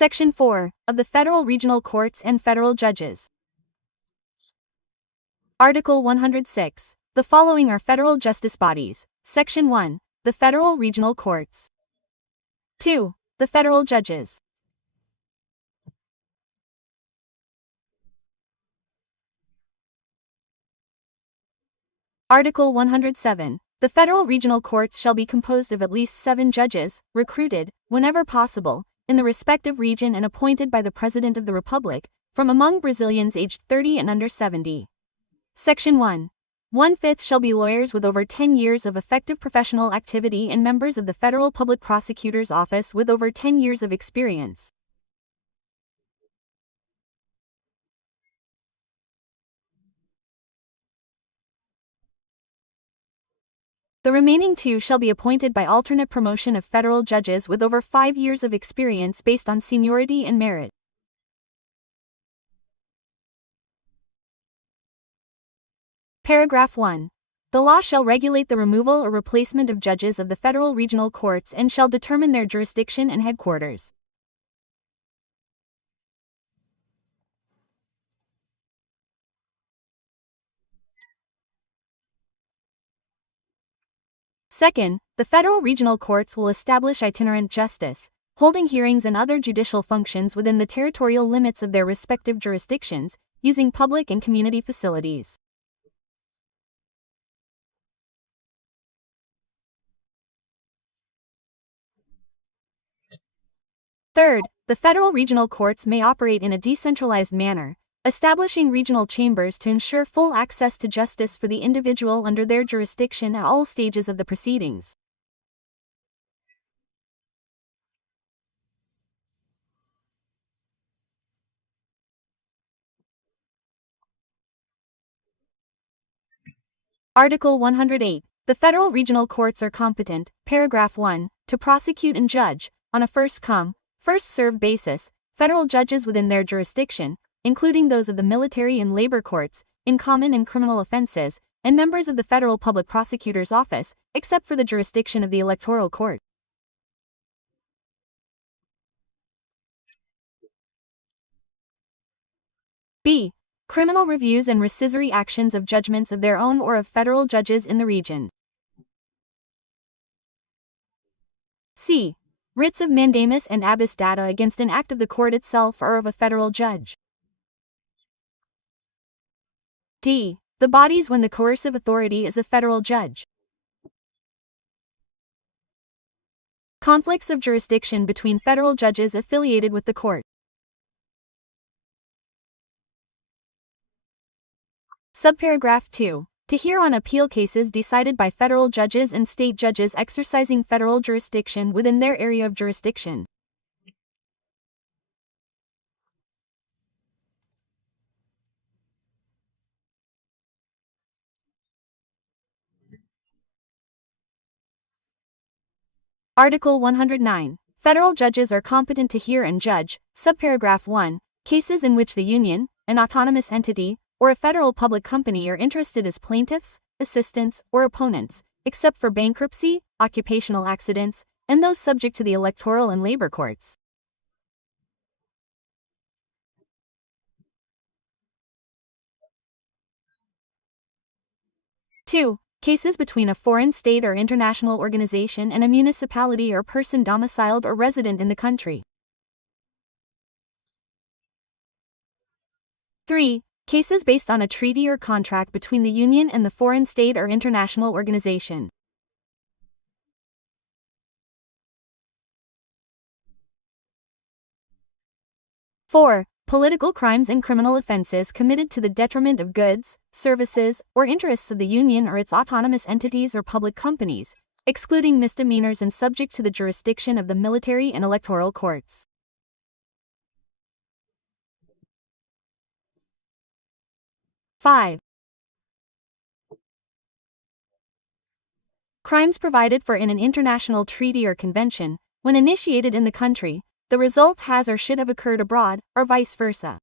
Section 4 of the Federal Regional Courts and Federal Judges. Article 106. The following are federal justice bodies. Section 1. The Federal Regional Courts. 2. The Federal Judges. Article 107. The Federal Regional Courts shall be composed of at least 7 judges, recruited, whenever possible, in the respective region and appointed by the President of the Republic, from among Brazilians aged 30 and under 70. Section 1. 1/5 shall be lawyers with over 10 years of effective professional activity and members of the Federal Public Prosecutor's Office with over 10 years of experience. The remaining 2 shall be appointed by alternate promotion of federal judges with over 5 years of experience based on seniority and merit. Paragraph 1. The law shall regulate the removal or replacement of judges of the Federal Regional Courts and shall determine their jurisdiction and headquarters. Second, the Federal Regional Courts will establish itinerant justice, holding hearings and other judicial functions within the territorial limits of their respective jurisdictions, using public and community facilities. Third, the Federal Regional Courts may operate in a decentralized manner, establishing regional chambers to ensure full access to justice for the individual under their jurisdiction at all stages of the proceedings. Article 108. The Federal Regional Courts are competent, paragraph 1, to prosecute and judge, on a first-come, first-served basis, federal judges within their jurisdiction, including those of the military and labor courts, in common and criminal offenses, and members of the Federal Public Prosecutor's Office, except for the jurisdiction of the Electoral Court. B. Criminal reviews and rescissory actions of judgments of their own or of federal judges in the region. C. Writs of mandamus and abus data against an act of the court itself or of a federal judge. D. The bodies when the coercive authority is a federal judge. Conflicts of jurisdiction between federal judges affiliated with the court. Subparagraph 2. To hear on appeal cases decided by federal judges and state judges exercising federal jurisdiction within their area of jurisdiction. Article 109. Federal judges are competent to hear and judge, subparagraph 1, cases in which the Union, an autonomous entity, or a federal public company are interested as plaintiffs, assistants, or opponents, except for bankruptcy, occupational accidents, and those subject to the electoral and labor courts. Two. Cases between a foreign state or international organization and a municipality or person domiciled or resident in the country. 3. Cases based on a treaty or contract between the Union and the foreign state or international organization. 4. Political crimes and criminal offenses committed to the detriment of goods, services, or interests of the Union or its autonomous entities or public companies, excluding misdemeanors and subject to the jurisdiction of the military and electoral courts. 5. Crimes provided for in an international treaty or convention, when initiated in the country, the result has or should have occurred abroad, or vice versa.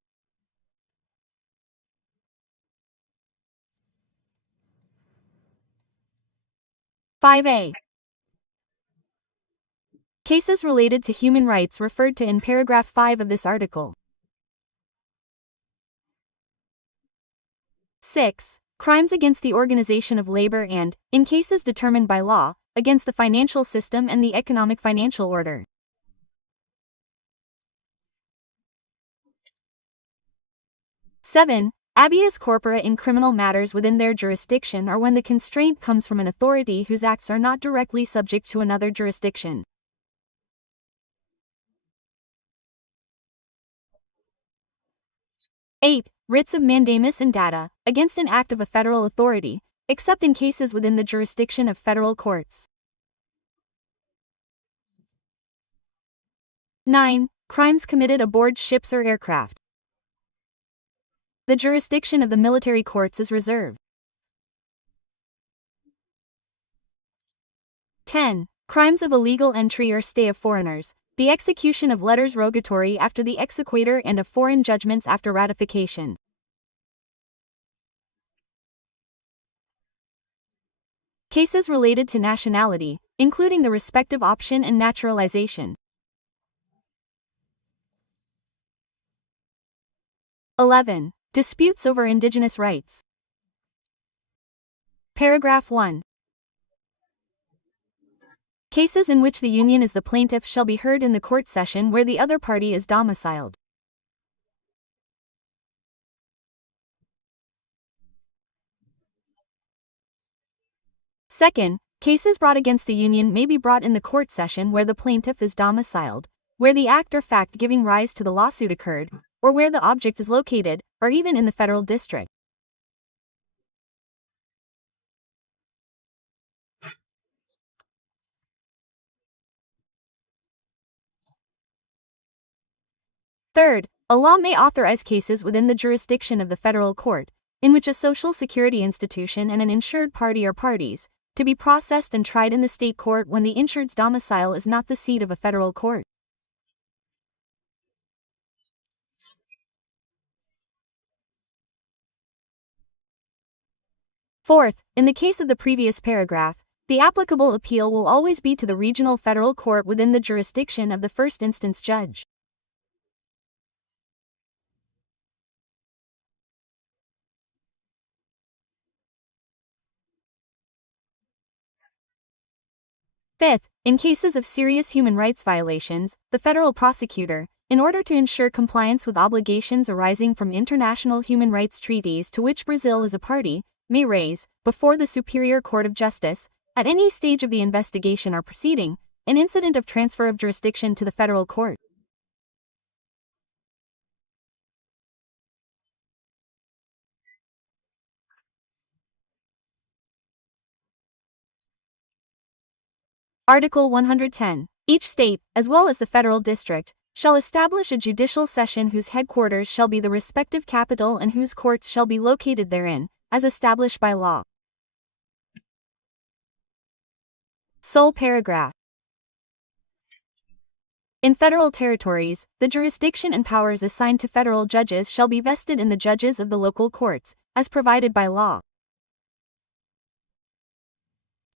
5a. Cases related to human rights referred to in paragraph 5 of this article. 6. Crimes against the organization of labor and, in cases determined by law, against the financial system and the economic financial order. 7. Habeas corpora in criminal matters within their jurisdiction or when the constraint comes from an authority whose acts are not directly subject to another jurisdiction. Eight. Writs of mandamus and data, against an act of a federal authority, except in cases within the jurisdiction of federal courts. 9. Crimes committed aboard ships or aircraft. The jurisdiction of the military courts is reserved. 10. Crimes of illegal entry or stay of foreigners, the execution of letters rogatory after the exequatur and of foreign judgments after ratification. Cases related to nationality, including the respective option and naturalization. 11. Disputes over indigenous rights. Paragraph 1. Cases in which the union is the plaintiff shall be heard in the court session where the other party is domiciled. Second, cases brought against the union may be brought in the court session where the plaintiff is domiciled, where the act or fact giving rise to the lawsuit occurred, or where the object is located, or even in the federal district. Third, a law may authorize cases within the jurisdiction of the federal court, in which a social security institution and an insured party are parties, to be processed and tried in the state court when the insured's domicile is not the seat of a federal court. Fourth, in the case of the previous paragraph, the applicable appeal will always be to the regional federal court within the jurisdiction of the first instance judge. Fifth, in cases of serious human rights violations, the federal prosecutor, in order to ensure compliance with obligations arising from international human rights treaties to which Brazil is a party, may raise, before the Superior Court of Justice, at any stage of the investigation or proceeding, an incident of transfer of jurisdiction to the federal court. Article 110. Each state, as well as the federal district, shall establish a judicial session whose headquarters shall be the respective capital and whose courts shall be located therein, as established by law. Sole paragraph. In federal territories, the jurisdiction and powers assigned to federal judges shall be vested in the judges of the local courts, as provided by law.